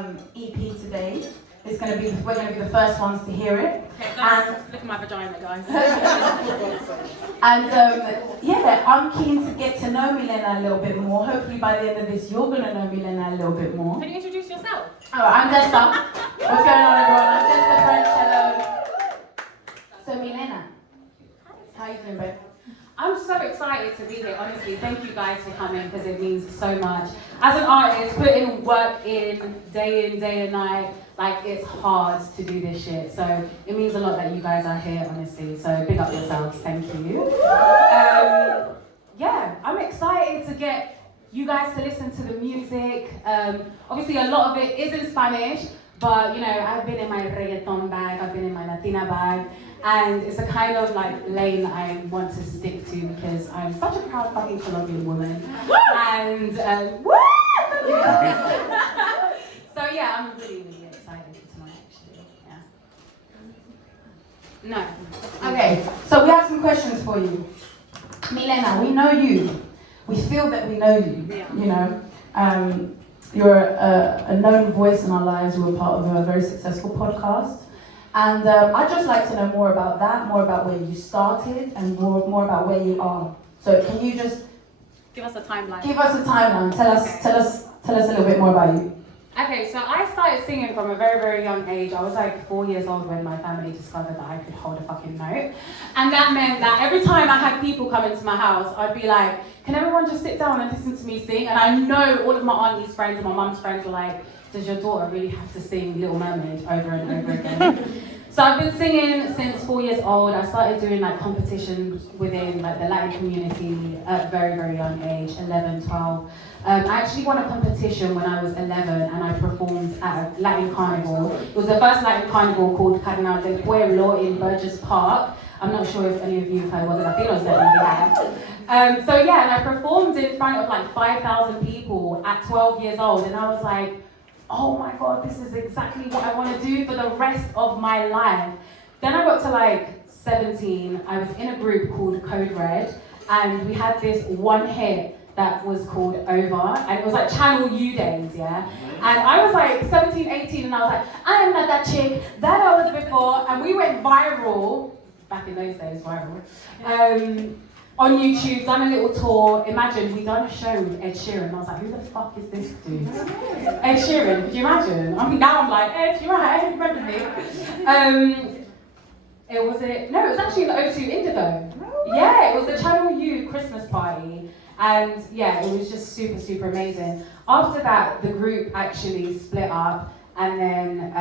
EP today. We're going to be the first ones to hear it. Okay, guys, look at my vagina, guys. And I'm keen to get to know Milena a little bit more. Hopefully by the end of this, you're going to know Milena a little bit more. Can you introduce yourself? Alright, I'm Desta. What's going on, everyone? I'm Desta French. Hello. So Milena, how are you doing, babe? I'm so excited to be here, honestly. Thank you guys for coming because it means so much. As an artist, putting work in, day and night, like it's hard to do this shit. So it means a lot that you guys are here, honestly. So big up yourselves, thank you. I'm excited to get you guys to listen to the music. Obviously a lot of it is in Spanish, but you know, I've been in my reggaeton bag, I've been in my Latina bag. And it's a kind of like lane that I want to stick to because I'm such a proud fucking Colombian woman. And so yeah, I'm really excited tonight actually. Yeah. No. Okay, so we have some questions for you. Milena, we know you. We feel that we know you. Yeah. You know, you're a known voice in our lives. You were part of a very successful podcast. And I'd just like to know more about that, more about where you started, and more about where you are. So can you just give us a timeline? Give us a timeline. Tell us a little bit more about you. Okay, so I started singing from a very young age. I was like 4 years old when my family discovered that I could hold a fucking note. And that meant that every time I had people come into my house, I'd be like, can everyone just sit down and listen to me sing? And I know all of my auntie's friends and my mum's friends were like, does your daughter really have to sing Little Mermaid over and over again? So I've been singing since 4 years old. I started doing like competitions within like the Latin community at a very young age, 11, 12. I actually won a competition when I was 11 and I performed at a Latin carnival. It was the first Latin carnival called Carnaval del Pueblo in Burgess Park. I'm not sure if any of you have heard what the Latinos definitely have. So yeah, and I performed in front of like 5,000 people at 12 years old and I was like, oh my God, this is exactly what I want to do for the rest of my life. Then I got to like 17, I was in a group called Code Red, and we had this one hit that was called Over, and it was like Channel U days, yeah? And I was like 17, 18, and I was like, I am not that chick that I was before, and we went viral, back in those days, viral, on YouTube, done a little tour. Imagine, we done a show with Ed Sheeran. I was like, who the fuck is this dude? Ed Sheeran, could you imagine? I'm like, Ed, you're right, remember me? It was actually the O2 Indigo. Yeah, it was the Channel U Christmas party. And yeah, it was just super amazing. After that, the group actually split up. And then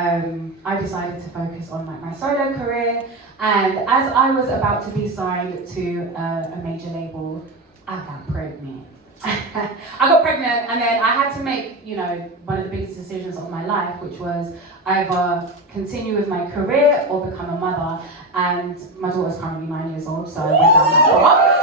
I decided to focus on like my solo career. And as I was about to be signed to a major label, I got pregnant. I got pregnant, and then I had to make, you know, one of the biggest decisions of my life, which was either continue with my career or become a mother. And my daughter's currently 9 years old, so I went down that path.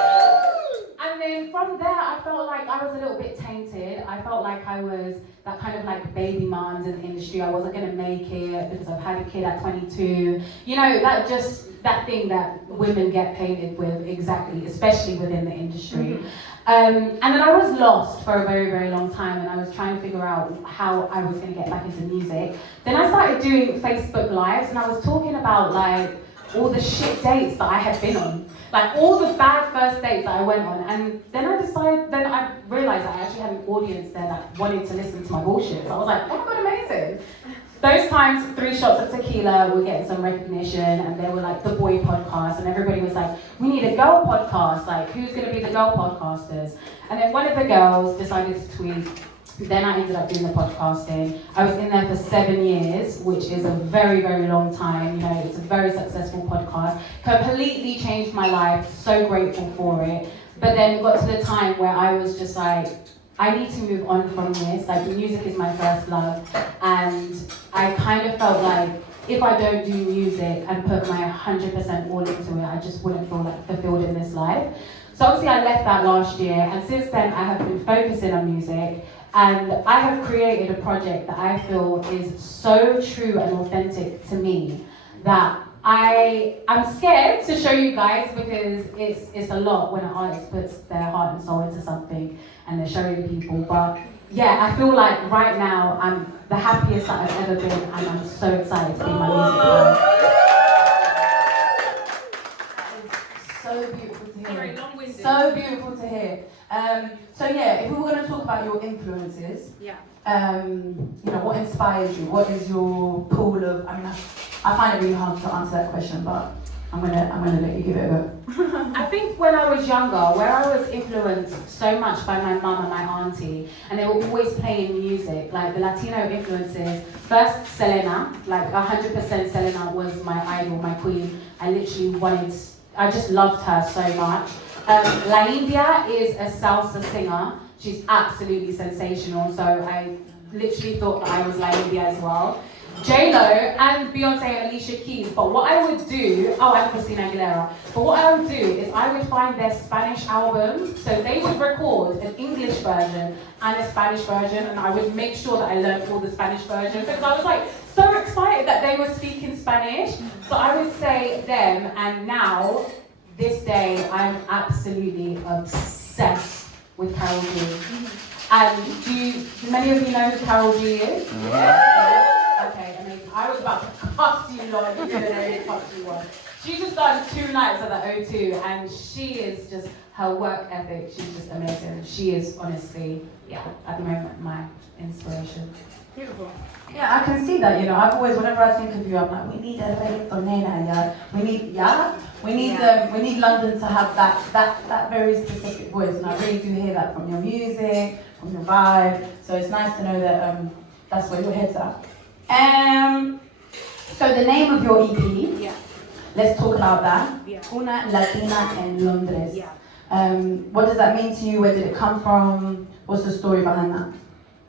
And then from there, I felt like I was a little bit tainted. I felt like I was that kind of like baby moms in the industry. I wasn't gonna make it because I've had a kid at 22. You know, that thing that women get painted with, exactly, especially within the industry. And then I was lost for a very long time, and I was trying to figure out how I was gonna get back into music. Then I started doing Facebook Lives, and I was talking about like all the shit dates that I had been on. Like all the bad first dates that I went on, and then I realized that I actually had an audience there that wanted to listen to my bullshit. So I was like, oh my God, amazing. Those times, 3 shots of tequila were getting some recognition, and they were like the boy podcast, and everybody was like, we need a girl podcast, like who's gonna be the girl podcasters? And then one of the girls decided to tweet. Then I ended up doing the podcasting. I was in there for 7 years, which is a very long time. You know, it's a very successful podcast. Completely changed my life, so grateful for it. But then it got to the time where I was just like, I need to move on from this. Like, music is my first love. And I kind of felt like if I don't do music and put my 100% all into it, I just wouldn't feel like fulfilled in this life. So obviously I left that last year, and since then I have been focusing on music. And I have created a project that I feel is so true and authentic to me that I'm scared to show you guys, because it's a lot when an artist puts their heart and soul into something and they're showing people. But yeah, I feel like right now I'm the happiest that I've ever been, and I'm so excited to be in my music life. So beautiful to hear. Very long-winded. So beautiful to hear. So yeah, if we were going to talk about your influences, Yeah. you know, what inspires you? What is your pool of? I mean, I find it really hard to answer that question, but I'm gonna let you give it a go. I think when I was younger, where I was influenced so much by my mum and my auntie, and they were always playing music, like the Latino influences. First, Selena, like 100% Selena was my idol, my queen. I just loved her so much. La India is a salsa singer. She's absolutely sensational, so I literally thought that I was La India as well. J-Lo and Beyonce and Alicia Keys, but what I would do, and Christina Aguilera, but what I would do is I would find their Spanish albums, so they would record an English version and a Spanish version, and I would make sure that I learned all the Spanish versions, because I was like so excited that they were speaking Spanish, so I would say them, and now, this day, I'm absolutely obsessed with Karol G. And do many of you know who Karol G is? Yeah. Okay, amazing. I was about to cuss you lot, you didn't know who the fuck she was. She just done 2 nights at the O2, and she is just, her work ethic, she's just amazing. She is honestly, at the moment, my inspiration. Beautiful. Yeah, I can see that, you know. I've always, whenever I think of you, I'm like, we need a reggaetonera, yeah. We need London to have that very specific voice, and I really do hear that from your music, from your vibe. So it's nice to know that that's where your head's at. So the name of your EP, Yeah. let's talk about that. Yeah. Una Latina en Londres. Yeah. What does that mean to you? Where did it come from? What's the story behind that?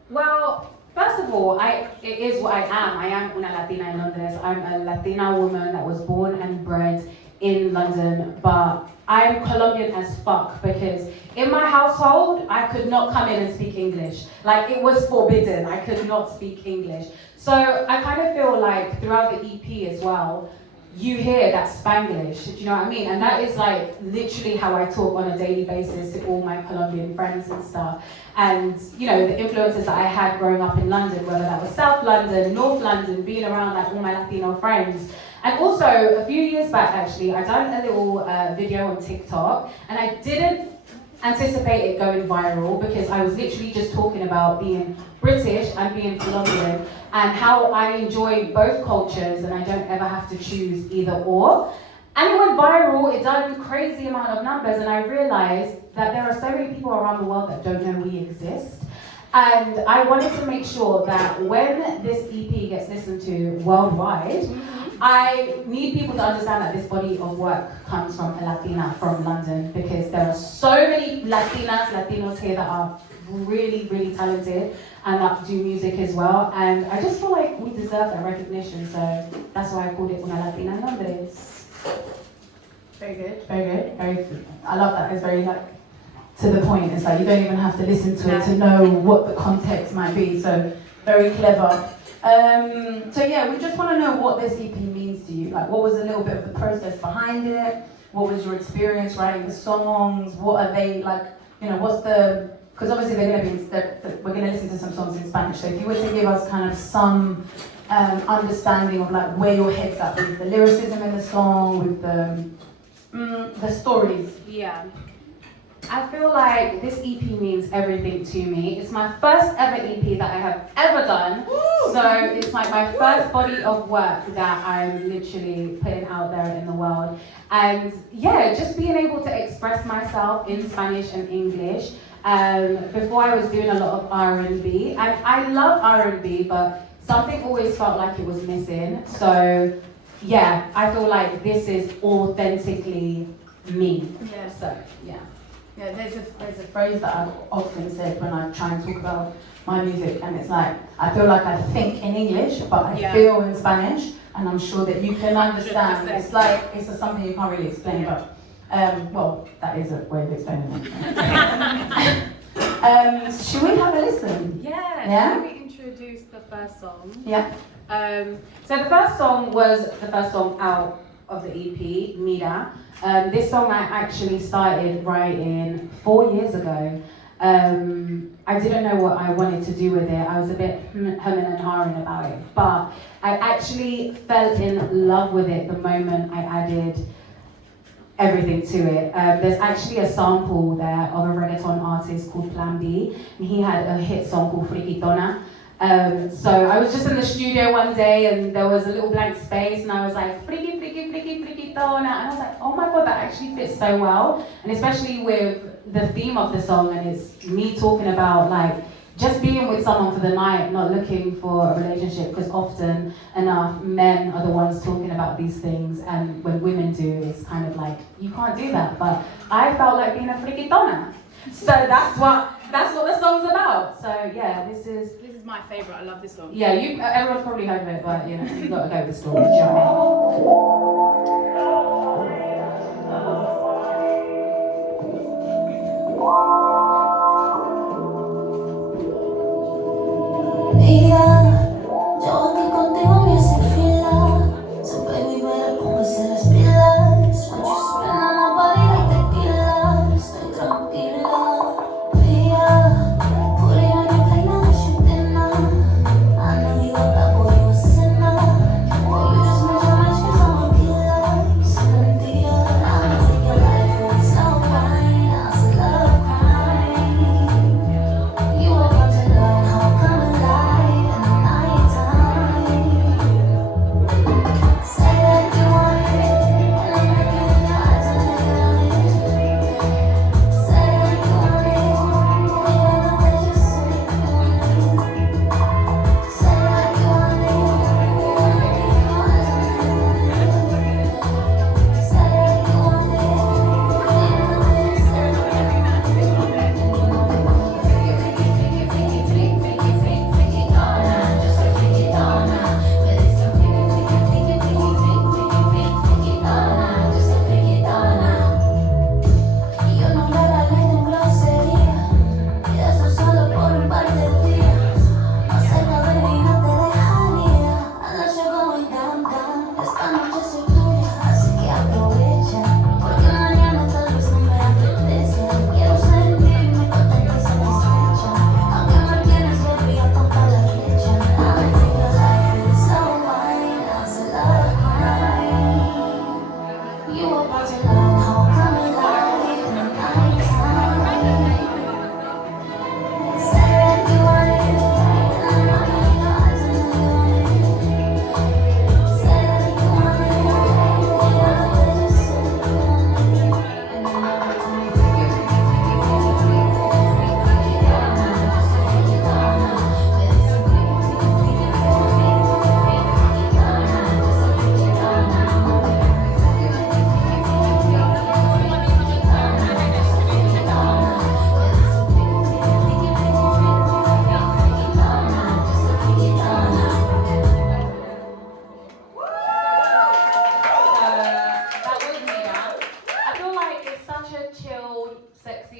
Well, first of all, it is what I am. I am una Latina in Londres. I'm a Latina woman that was born and bred in London, but I'm Colombian as fuck, because in my household, I could not come in and speak English. Like, it was forbidden. I could not speak English. So I kind of feel like throughout the EP as well, you hear that Spanglish, do you know what I mean? And that is like literally how I talk on a daily basis to all my Colombian friends and stuff. And you know, the influences that I had growing up in London, whether that was South London, North London, being around like all my Latino friends. And also, a few years back actually, I done a little video on TikTok, and I didn't anticipate it going viral because I was literally just talking about being British and being Colombian and how I enjoy both cultures and I don't ever have to choose either or. And it went viral, it done crazy amount of numbers, and I realized that there are so many people around the world that don't know we exist. And I wanted to make sure that when this EP gets listened to worldwide, I need people to understand that this body of work comes from a Latina from London, because there are so many Latinos here that are really, really talented and that do music as well. And I just feel like we deserve that recognition, so that's why I called it Una Latina en Londres. Very good, very good, very good. I love that. It's very like to the point. It's like you don't even have to listen to it to know what the context might be. So very clever. So yeah, we just want to know what this EP means to you. Like, what was a little bit of the process behind it? What was your experience writing the songs? What are they like? You know, what's the? Because obviously we're going to listen to some songs in Spanish. So if you were to give us kind of some understanding of like where your head's at with the lyricism in the song, with the stories. Yeah. I feel like this EP means everything to me. It's my first ever EP that I have ever done. Woo! So it's like my first body of work that I'm literally putting out there in the world. And yeah, just being able to express myself in Spanish and English. Before I was doing a lot of R&B, and I love R&B, but something always felt like it was missing. So yeah, I feel like this is authentically me. Yeah. So yeah. Yeah, there's a phrase that I've often said when I try and talk about my music, and it's like, I feel like I think in English, but I feel in Spanish, and I'm sure that you can understand. 100%. It's like, it's something you can't really explain, but, well, that is a way of explaining it. Should we have a listen? Yeah? Let me introduce the first song. Yeah. So the first song was the first song out of the EP, Mira. This song I actually started writing 4 years ago. I didn't know what I wanted to do with it. I was a bit humming and hawing about it, but I actually fell in love with it the moment I added everything to it. There's actually a sample there of a reggaeton artist called Plan B, and he had a hit song called Friquitona. So I was just in the studio one day and there was a little blank space and I was like, friki, friki, friki, friquitona, and I was like, oh my god, that actually fits so well. And especially with the theme of the song, and it's me talking about like just being with someone for the night, not looking for a relationship, because often enough men are the ones talking about these things, and when women do, it's kind of like, you can't do that. But I felt like being a friquitona. So that's what the song's about. So yeah, this is my favourite. I love this song. Yeah, everyone's probably heard of it, but you know, you've got to go with the story. Do you know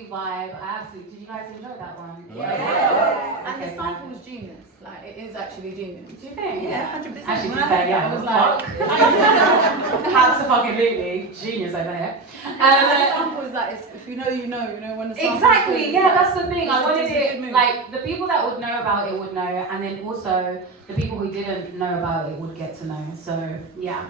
vibe. I absolutely. Did you guys enjoy that one? Yeah. And Okay, the sample was genius. Like, it is actually genius. Do you think? Yeah, 100%. Actually, When to I be fair, heard yeah, that, I was like, absolutely genius over here. the sample is like, if you know, you know when the sample Exactly, is yeah, that's the thing. I wanted it's a good it, move. like, the people that would know about it would know, and then also the people who didn't know about it would get to know. So, yeah.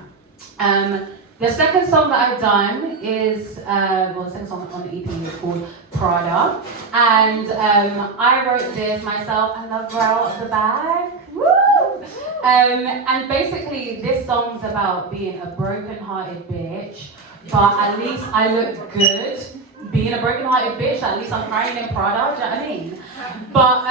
The second song that I've done is, the second song on the EP is called Prada. And I wrote this myself and the girl at the back. Woo! And basically, this song's about being a broken-hearted bitch, but at least I look good. Being a broken-hearted bitch, at least I'm crying in Prada, do you know what I mean? But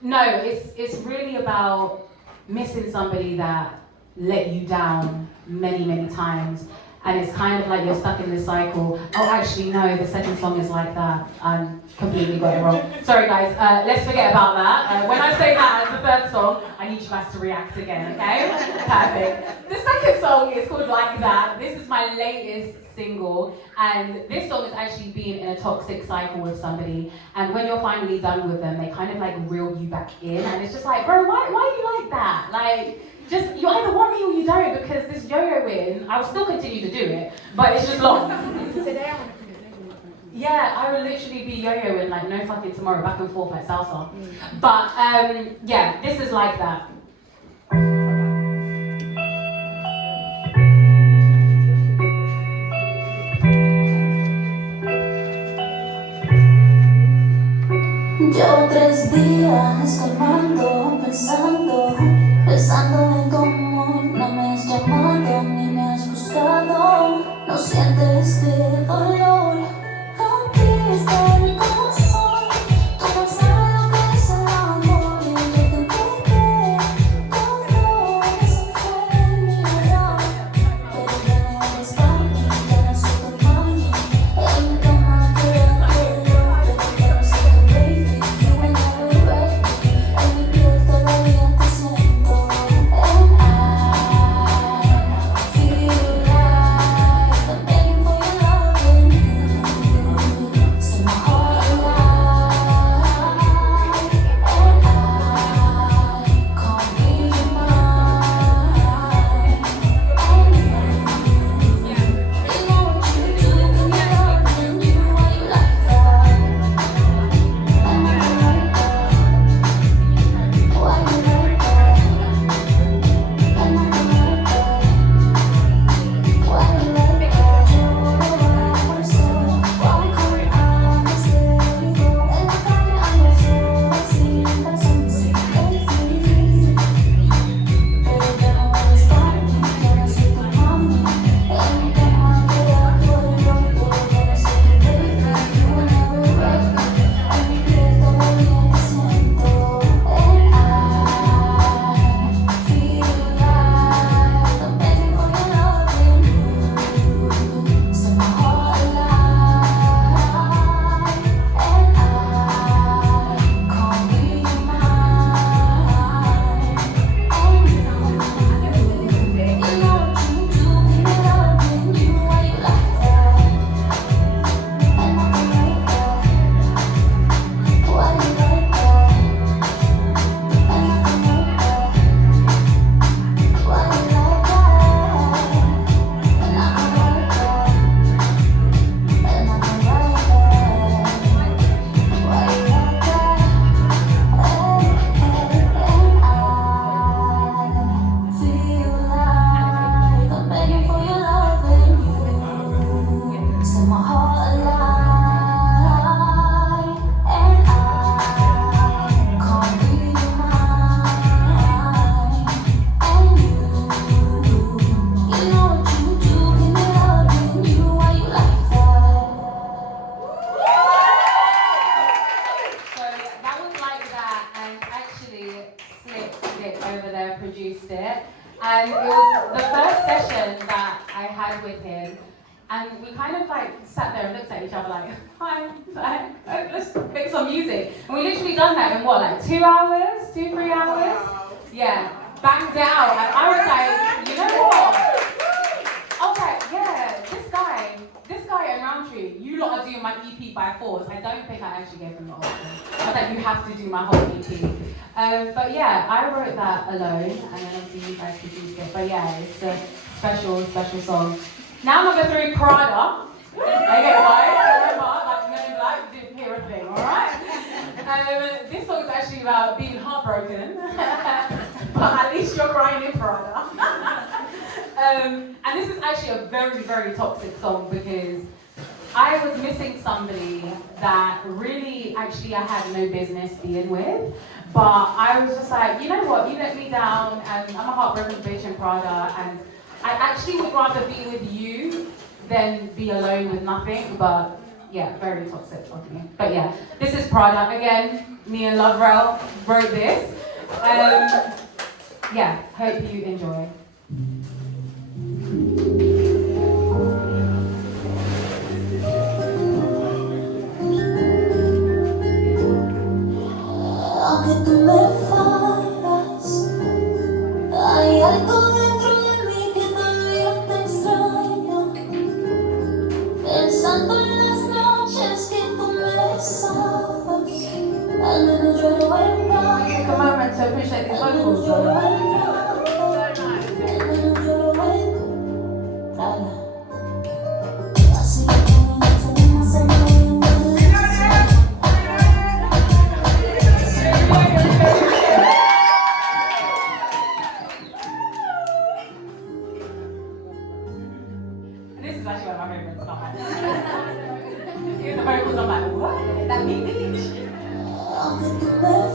no, it's really about missing somebody that let you down many, many times. And it's kind of like you're stuck in this cycle. Oh, actually, no, the second song is like that. I completely got it wrong. Sorry, guys, let's forget about that. When I say that as the third song, I need you guys to react again, okay? Perfect. The second song is called Like That. This is my latest single, and this song is actually being in a toxic cycle with somebody, and when you're finally done with them, they kind of like reel you back in, and it's just like, bro, why are you like that? Like, just, you either want me or you don't, because this yo-yoing, I will still continue to do it, but it's just long. Today I want to Yeah, I would literally be yo-yoing like no fucking tomorrow, back and forth like salsa. But yeah, this is like that. Llevo 3 días calmando, pensando en cómo no me has llamado ni me has buscado. No sientes el dolor, aquí está mi corazón. Tú no sabes lo que es el amor y yo te entregué todo eso fue mi error. Pero ya no eres para mí, ya no soy tu mami. En mi cama queda dolor, pero ya no soy tu baby. You were never ready, en mi piel todavía te siento. And I feel like I'm begging for your love and you set my heart alive. And I can't be mine. And you know what you do when you're loving you, why you like that? And I like that. Why you like that? And I like that. Why you like that? You're so why can't I just let you go? En la calle ando solo así, pensando si lately. Pero ya no eres para mí, ya no soy tu mami. En mi cama queda dolor, pero ya no soy tu baby. You were never ready, en mi piel todavía te siento. And I feel like I'm begging for your love and you set my heart alive. And I can't be mine. And you know what you do when you're loving you, why you like that? And I like that. Why you like that? And I like that. Why you like that? And I like that. And I like that. Why you like that? And I feel like I'm begging for your love and you set my heart alive. And I can't be mine. And you know what you do when you're loving you, why you like that? So that was like that, and actually Slick over there produced it. And it was the first session that I had with him. And we kind of like sat there and looked at each other like, hi, like, let's make some music. And we literally done that in what, like 2 hours, 3 hours? Yeah, banged it out. And I was like, you know what? I was like, yeah, this guy at Roundtree, you lot are doing my EP by force. I don't think I actually gave him the option. I was like, you have to do my whole EP. But yeah, I wrote that alone, and then obviously you guys produced it. But yeah, it's a special, special song. Now number 3, Prada. Okay, guys, remember, like Men in Black, you didn't hear a thing, alright? This song is actually about being heartbroken, but at least you're crying in Prada. And this is actually a very, very toxic song because I was missing somebody that really actually I had no business being with. But I was just like, you know what, you let me down, and I'm a heartbroken bitch in Prada, and I actually would rather be with you than be alone with nothing. But yeah, very toxic of me. But yeah, this is Prada. Again, me and Loverell wrote this. Yeah, hope you enjoy. Aunque tú me fallas, hay algo dentro de mí que todavía te extraña. Pensando en las noches que tú me besabas, al menos yo lo he dado. Take a moment to appreciate these Al menos vocals. yo lo though. he dado. Al menos yo lo he dado. Así que tenemos el Then you left